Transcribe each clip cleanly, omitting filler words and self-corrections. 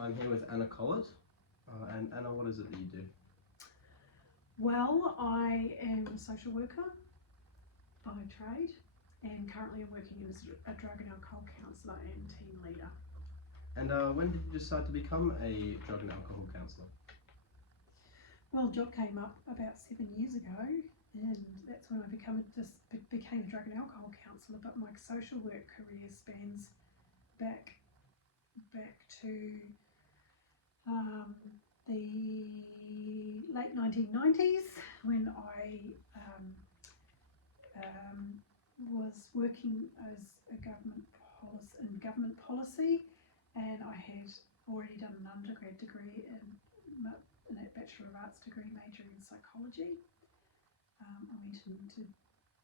I'm here with Daniel Collett. And Anna, what is it that you do? Well, I am a social worker by trade, and currently I'm working as a drug and alcohol counsellor and team leader. And when did you decide to become a drug and alcohol counsellor? Well, the job came up about 7 years ago, and that's when I became a drug and alcohol counsellor. But my social work career spans back to the late 1990s, when I was working as a government policy, and I had already done an undergrad degree and a Bachelor of Arts degree majoring in psychology. I went into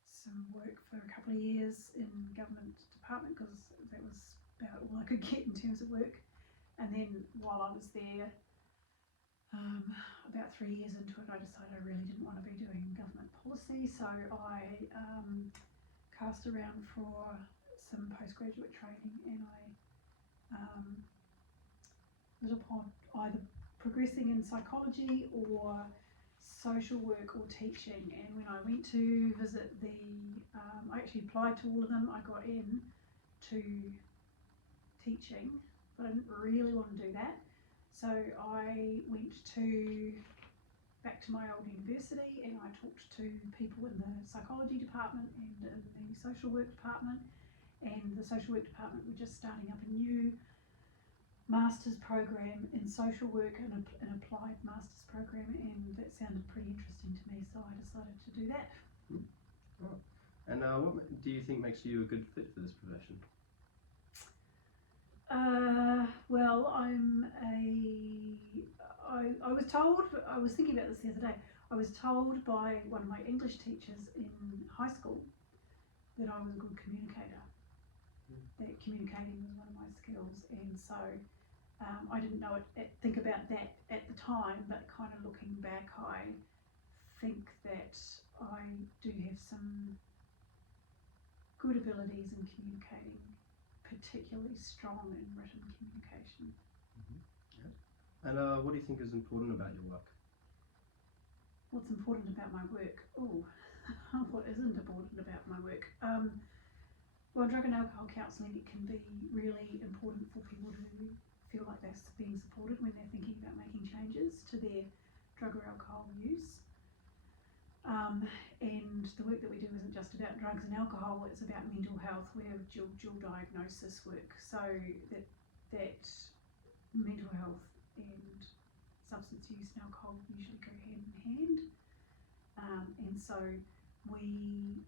some work for a couple of years in government department because that was about all I could get in terms of work. And then while I was there, about 3 years into it, I decided I really didn't want to be doing government policy, so I cast around for some postgraduate training, and I was upon either progressing in psychology or social work or teaching. And when I went to visit I actually applied to all of them. I got in to teaching, but I didn't really want to do that. So I went back to my old university, and I talked to people in the psychology department and in the social work department. And the social work department were just starting up a new master's program in social work, an applied master's program, and that sounded pretty interesting to me, so I decided to do that. Oh. And what do you think makes you a good fit for this profession? Well, I was told, I was thinking about this the other day, I was told by one of my English teachers in high school that I was a good communicator, that communicating was one of my skills, and so I didn't think about that at the time, but kind of looking back, I think that I do have some good abilities in communicating, particularly strong in written communication. Yeah. And what do you think is important about your work? What's important about my work? What isn't important about my work? Well, drug and alcohol counselling, it can be really important for people who feel like they're being supported when they're thinking about making changes to their drug or alcohol use. And the work that we do isn't just about drugs and alcohol, it's about mental health. We have dual diagnosis work, so that mental health and substance use and alcohol usually go hand in hand. And so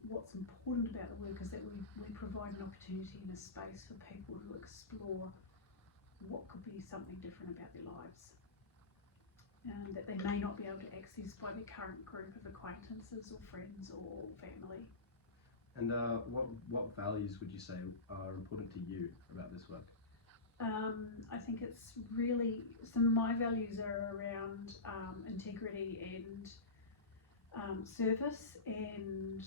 what's important about the work is that we provide an opportunity and a space for people to explore what could be something different about their lives, that they may not be able to access by their current group of acquaintances or friends or family. And what values would you say are important to you about this work? I think it's really, some of my values are around integrity and service and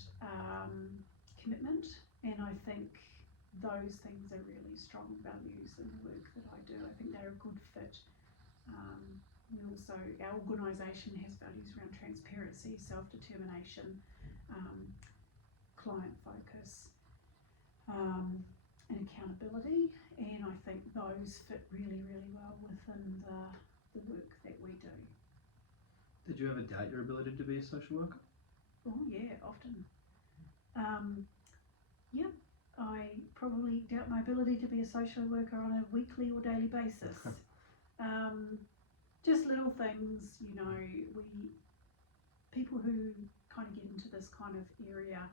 commitment, and I think those things are really strong values in the work that I do. I think they're a good fit. Our organisation has values around transparency, self-determination, client focus, and accountability, and I think those fit really, really well within the work that we do. Did you ever doubt your ability to be a social worker? Oh yeah, often. Yeah, I probably doubt my ability to be a social worker on a weekly or daily basis. Just little things, people who kind of get into this kind of area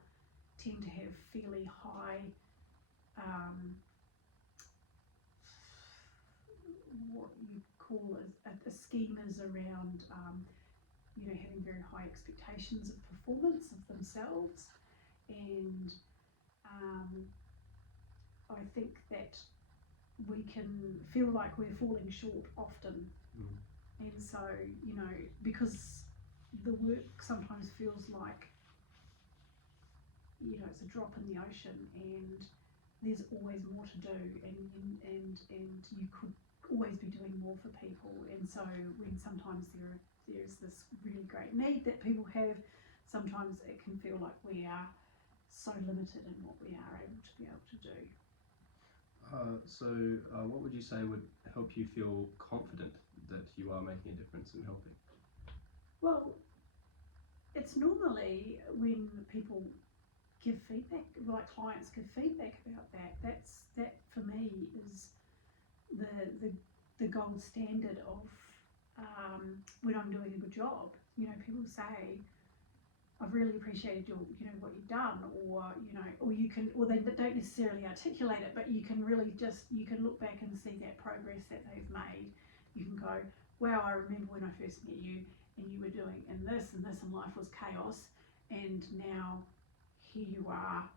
tend to have fairly high what you call a schemas around having very high expectations of performance of themselves, and I think that we can feel like we're falling short often. And so, because the work sometimes feels like, it's a drop in the ocean, and there's always more to do, and you could always be doing more. more for people. And so when sometimes there's this really great need that people have, sometimes it can feel like we are so limited in what we are able to do. What would you say would help you feel confident that you are making a difference in helping? Well, it's normally when people give feedback, like clients give feedback about that. That for me is the gold standard of when I'm doing a good job. You know, people say, I've really appreciated what you've done, or they don't necessarily articulate it, but you can really you can look back and see that progress that they've made. You can go, wow, I remember when I first met you and you were doing this and life was chaos, and now here you are.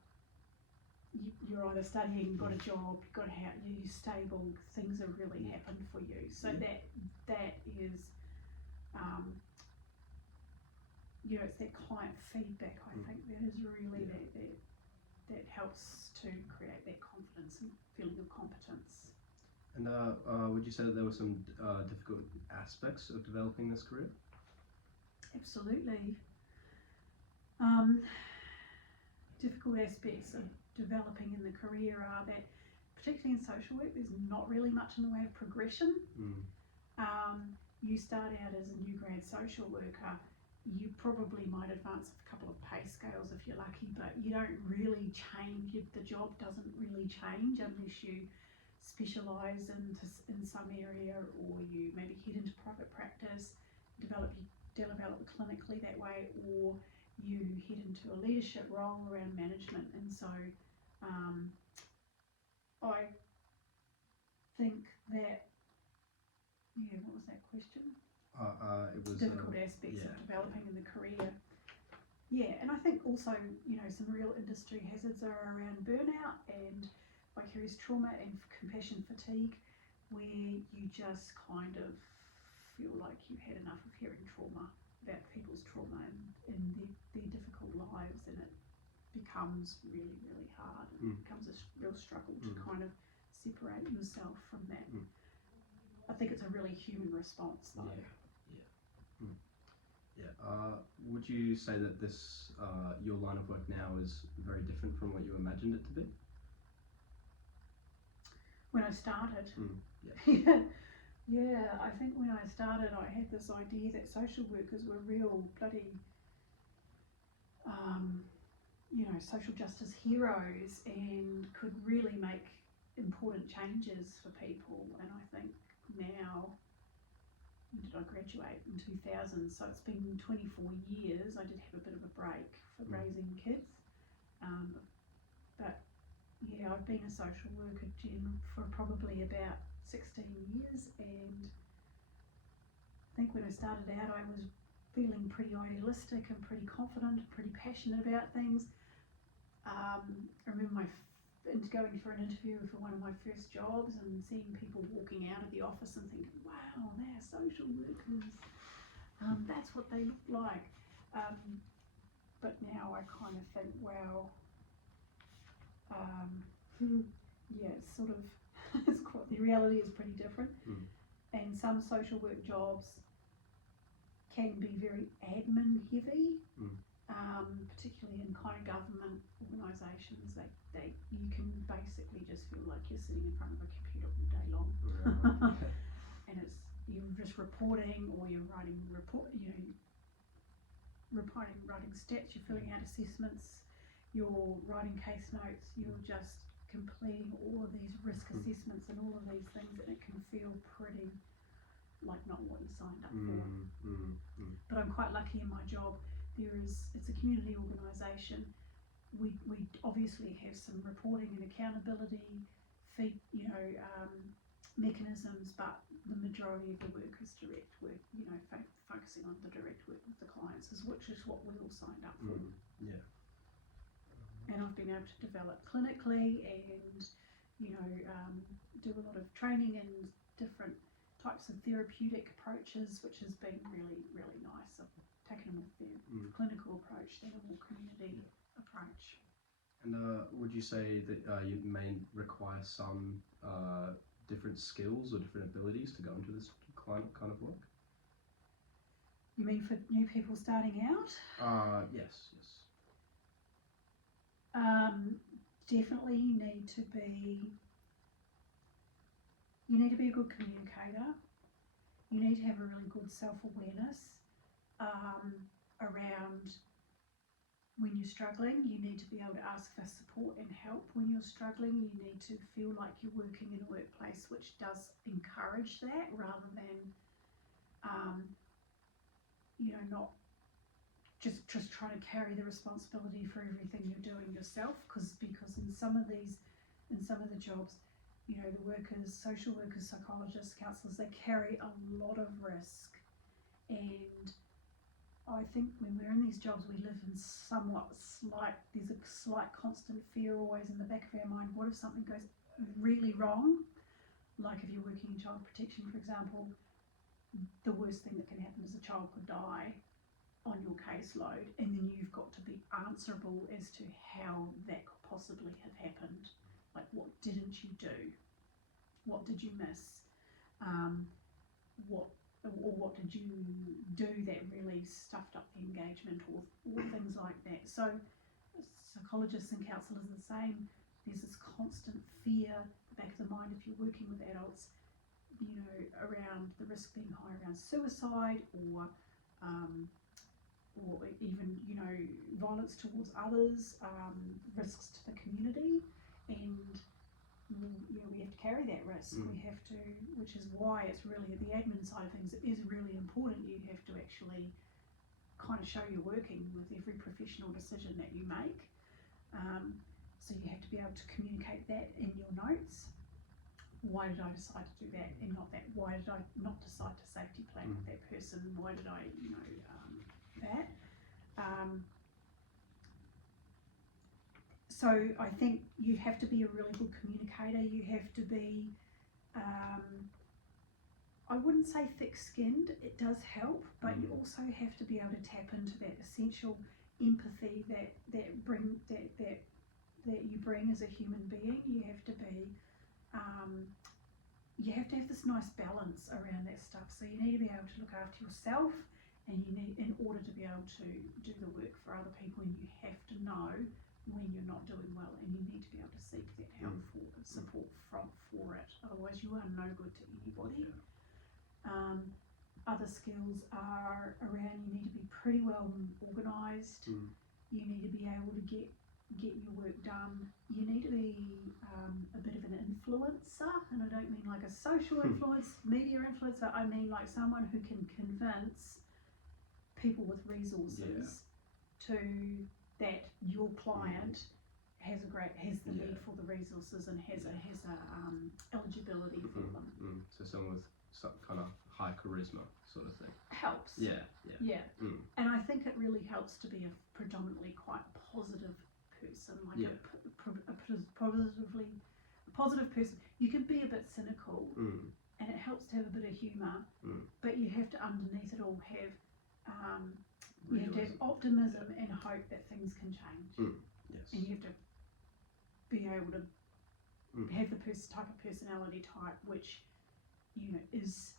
You're either studying, got a job, got a house, you're stable, things are really happened for you. So that is, it's that client feedback, I think, that is really that helps to create that confidence and feeling of competence. And would you say that there were some difficult aspects of developing this career? Absolutely. Difficult aspects of developing in the career are that, particularly in social work, there's not really much in the way of progression. You start out as a new grad social worker, you probably might advance a couple of pay scales if you're lucky, but you don't really change. The job doesn't really change unless you specialise in some area, or you maybe head into private practice, develop clinically that way, or you head into a leadership role around management. And so I think that, what was that question? It was difficult aspects of developing in the career. Yeah, and I think also, some real industry hazards are around burnout and vicarious trauma and compassion fatigue, where you just kind of feel like you've had enough of hearing trauma, about people's trauma and their difficult lives, and it becomes really, really hard. It becomes a real struggle to kind of separate yourself from that. I think it's a really human response, though. Would you say that this your line of work now is very different from what you imagined it to be? When I started, I think when I started, I had this idea that social workers were real bloody, social justice heroes and could really make important changes for people. And I think now, when did I graduate? In 2000, so it's been 24 years. I did have a bit of a break for raising kids, but yeah, I've been a social worker for probably about 16 years, and I think when I started out I was feeling pretty idealistic and pretty confident and pretty passionate about things. I remember going for an interview for one of my first jobs and seeing people walking out of the office and thinking, wow, they're social workers, that's what they look like. But now I kind of think, wow, it's sort of, the reality is pretty different. And some social work jobs can be very admin heavy, particularly in kind of government organisations. You can basically just feel like you're sitting in front of a computer all day long, and you're just reporting, or you're writing writing stats, you're filling out assessments, you're writing case notes, you're just completing all of these risk assessments and all of these things, and it can feel pretty like not what you signed up for. But I'm quite lucky in my job. It's a community organisation. We obviously have some reporting and accountability mechanisms, but the majority of the work is direct work, focusing on the direct work with the clients, which is what we all signed up for. And I've been able to develop clinically and do a lot of training in different types of therapeutic approaches, which has been really, really nice. I've taken a more clinical approach than a more community approach. And would you say that you may require some different skills or different abilities to go into this kind of work? You mean for new people starting out? Yes, yes. Definitely you need to be a good communicator. You need to have a really good self-awareness around when you're struggling. You need to be able to ask for support and help when you're struggling. You need to feel like you're working in a workplace which does encourage that, rather than not just trying to carry the responsibility for everything you're doing yourself, because in some of the jobs, the workers, social workers, psychologists, counsellors, they carry a lot of risk. And I think when we're in these jobs, we live in there's a slight constant fear always in the back of our mind. What if something goes really wrong? Like if you're working in child protection, for example, the worst thing that can happen is a child could die on your caseload, and then you've got to be answerable as to how that could possibly have happened. Like, what didn't you do? What did you miss? What did you do that really stuffed up the engagement, or things like that. So psychologists and counsellors are the same. There's this constant fear at the back of the mind if you're working with adults, around the risk being high around suicide, or even violence towards others, risks to the community, and we have to carry that risk. We have to, which is why it's really, the admin side of things is really important. You have to actually kind of show you're working with every professional decision that you make. So you have to be able to communicate that in your notes. Why did I decide to do that and not that? Why did I not decide to safety plan with that person? Why did I, that? So I think you have to be a really good communicator. You have to be, I wouldn't say thick-skinned, it does help, but you also have to be able to tap into that essential empathy that you bring as a human being. You have to be, you have to have this nice balance around that stuff. So you need to be able to look after yourself, and you need, in order to be able to do the work for other people, and you have to know when you're not doing well, and you need to be able to seek that help support for it. Otherwise, you are no good to anybody. Other skills are around, you need to be pretty well organised. You need to be able to get your work done. You need to be a bit of an influencer, and I don't mean like a social influence, media influencer. I mean like someone who can convince people with resources to that your client has the need for the resources and has a eligibility for them. So someone with some kind of high charisma sort of thing helps. And I think it really helps to be a predominantly quite positive person, like a positive person. You can be a bit cynical, and it helps to have a bit of humour, but you have to, underneath it all, have you have to have optimism and hope that things can change. Yes. And you have to be able to have the type of personality type which is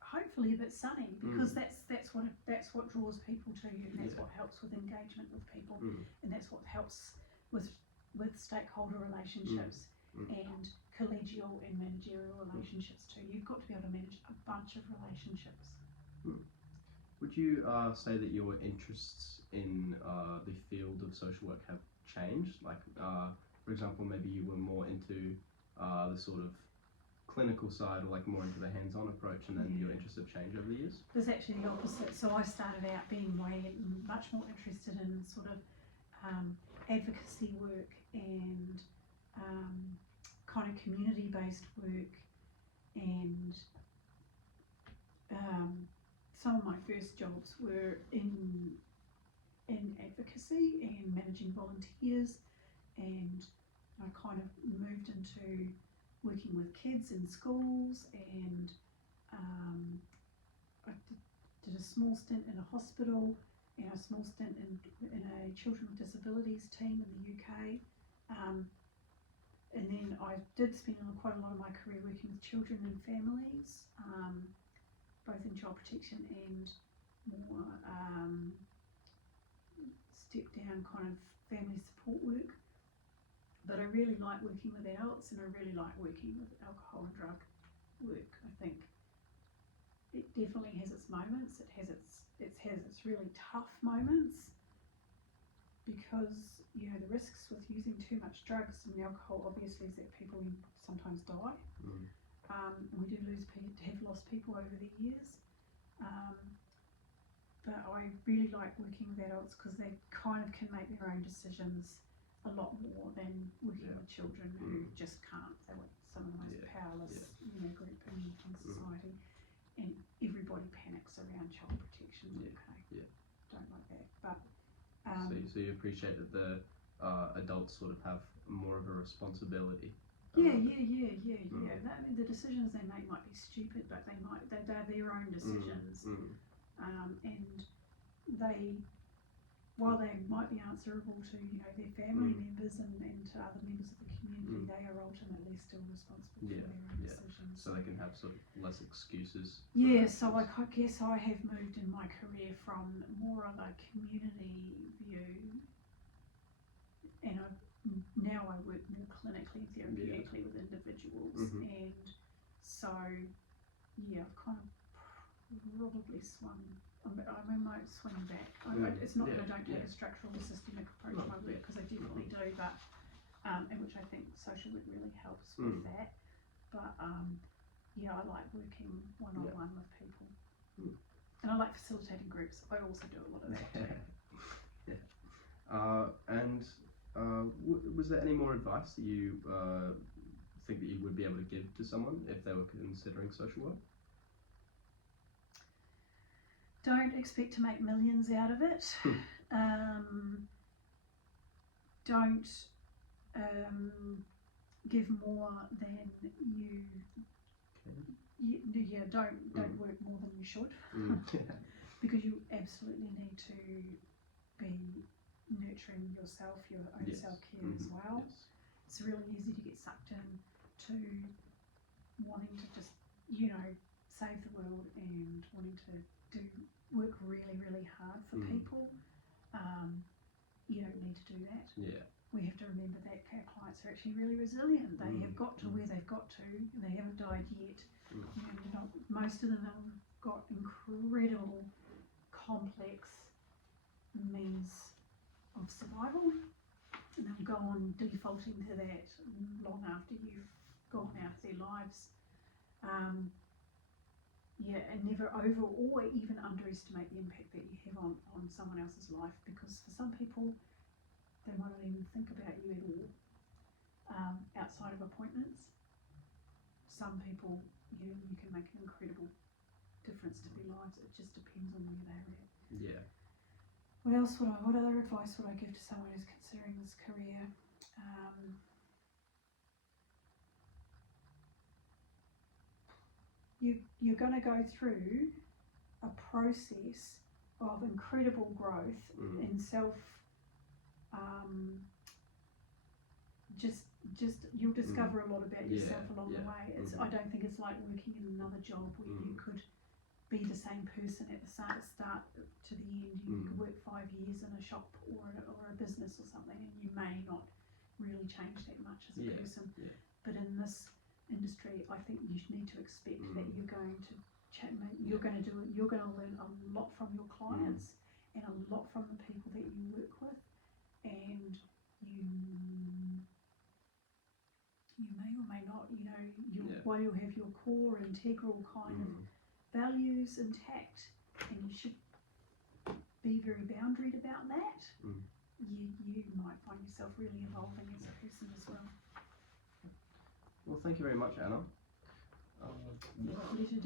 hopefully a bit sunny, because that's what draws people to you, and that's what helps with engagement with people, and that's what helps with stakeholder relationships and collegial and managerial relationships too. You've got to be able to manage a bunch of relationships. Would you say that your interests in the field of social work have changed? Like, for example, maybe you were more into the sort of clinical side, or like more into the hands-on approach, and then your interests have changed over the years? It was actually the opposite. So I started out being much more interested in sort of advocacy work and kind of community-based work, and some of my first jobs were in advocacy and managing volunteers, and I kind of moved into working with kids in schools, and I did a small stint in a hospital and a small stint in a children with disabilities team in the UK. And then I did spend quite a lot of my career working with children and families, both in child protection and more step down kind of family support work. But I really like working with adults, and I really like working with alcohol and drug work. I think it definitely has its moments. It has its really tough moments, because the risks with using too much drugs and alcohol obviously is that people sometimes die. We do have lost people over the years, but I really like working with adults because they kind of can make their own decisions a lot more than working with children who just can't. They're like some of the most powerless group in society, and everybody panics around child protection. Don't like that, but so you appreciate that the adults sort of have more of a responsibility. Yeah. I mean, the decisions they make might be stupid, but they're their own decisions. And while they might be answerable to their family members and to other members of the community, they are ultimately still responsible for their own decisions. So they can have sort of less excuses. Yeah, so I guess I have moved in my career from more of a community view, and now I work more clinically and therapeutically with individuals, and so I've kind of probably swung. I might swing back. It's not that I don't take a structural or systemic approach to my work, because I definitely do, but and which I think social work really helps with that. But I like working one-on-one with people, and I like facilitating groups. I also do a lot of that too. And was there any more advice that you think that you would be able to give to someone if they were considering social work? Don't expect to make millions out of it. Don't give more than you. Don't work more than you should, because you absolutely need to be nurturing yourself, your own self-care as well. It's really easy to get sucked in to wanting to just save the world and wanting to work really, really hard for people. You don't need to do that. We have to remember that our clients are actually really resilient. They have got to where they've got to, and they haven't died yet. Most of them have got incredible, complex means of survival, and they'll go on defaulting to that long after you've gone out of their lives. And never over or even underestimate the impact that you have on someone else's life, because for some people they might not even think about you at all outside of appointments. Some people, you can make an incredible difference to their lives. It just depends on where they're at. What other advice would I give to someone who's considering this career? You're going to go through a process of incredible growth in self. Just you'll discover a lot about yourself along the way. I don't think it's like working in another job where you could be the same person at the start to the end. You could work 5 years in a shop or a business or something, and you may not really change that much as a person. But in this industry, I think you need to expect that you're going to you're going to learn a lot from your clients and a lot from the people that you work with, and you may or may not, while you'll have your core integral kind of values intact, and you should be very boundaried about that, you might find yourself really evolving as a person as well. Well, thank you very much, Anna. Pleasure,